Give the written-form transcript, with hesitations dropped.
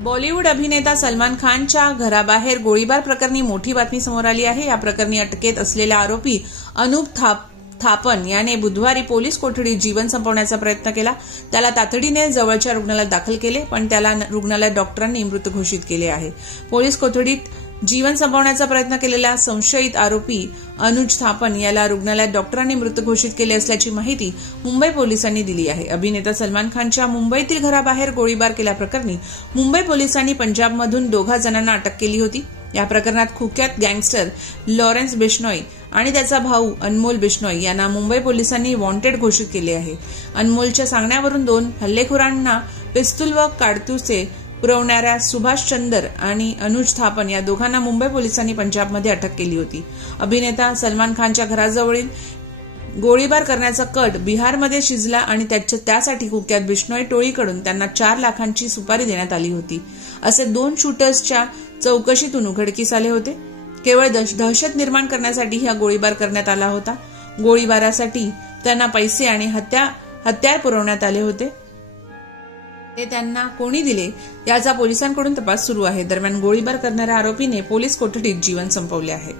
बॉलिवूड अभिनेता सलमान खानच्या घराबाहेर गोळीबार प्रकरणी मोठी बातमी समोर आली आहे। या प्रकरणी अटकेत असलेला आरोपी अनूप थापन याने बुधवारी पोलीस कोठडीत जीवन संपवण्याचा प्रयत्न केला। त्याला तातडीने जवळच्या रुग्णालयात दाखल केले, पण त्याला रुग्णालयात डॉक्टरांनी मृत घोषित केले आहे। पोलीस कोठडीत जीवन संपवण्याचा प्रयत्न केलेला संशयित आरोपी अनुज थापन याला रुग्णालयात डॉक्टरांनी मृत घोषित केले असल्याची माहिती मुंबई पोलिसांनी दिली आहे। अभिनेता सलमान खानच्या मुंबईतील घराबाहेर गोळीबार केल्याप्रकरणी मुंबई पोलिसांनी पंजाबमधून 2 जणांना अटक केली होती। या प्रकरणात कुख्यात गँगस्टर लॉरेन्स बिश्नोई आणि त्याचा भाऊ अनमोल बिश्नोई यांना मुंबई पोलिसांनी वॉन्टेड घोषित केले आहे। अनमोलच्या सांगण्यावरून 2 हल्लेखोरांना पिस्तूल व काडतुसे पुरवणाऱ्या सुभाष चंदर आणि अनुज थापन या दोघांना मुंबई पोलिसांनी पंजाबमध्ये अटक केली होती। अभिनेता सलमान खानच्या घराजवळील गोळीबार करण्याचा कट बिहारमध्ये शिजला आणि त्यासाठी कुख्यात बिश्नोई टोळीकडून त्यांना 4 लाखांची सुपारी देण्यात आली होती, असे 2 शूटर्सच्या चौकशीतून उघडकीस आले होते। केवळ दहशत निर्माण करण्यासाठी हा गोळीबार करण्यात आला होता। गोळीबारासाठी त्यांना पैसे आणि हत्यार पुरवण्यात आले होते। ते त्यांना कोणी दिले याचा पोलिसांकडून तपास सुरू आहे। दरम्यान गोळीबार करणाऱ्या आरोपीने पोलीस कोठडीत जीवन संपवले आहे।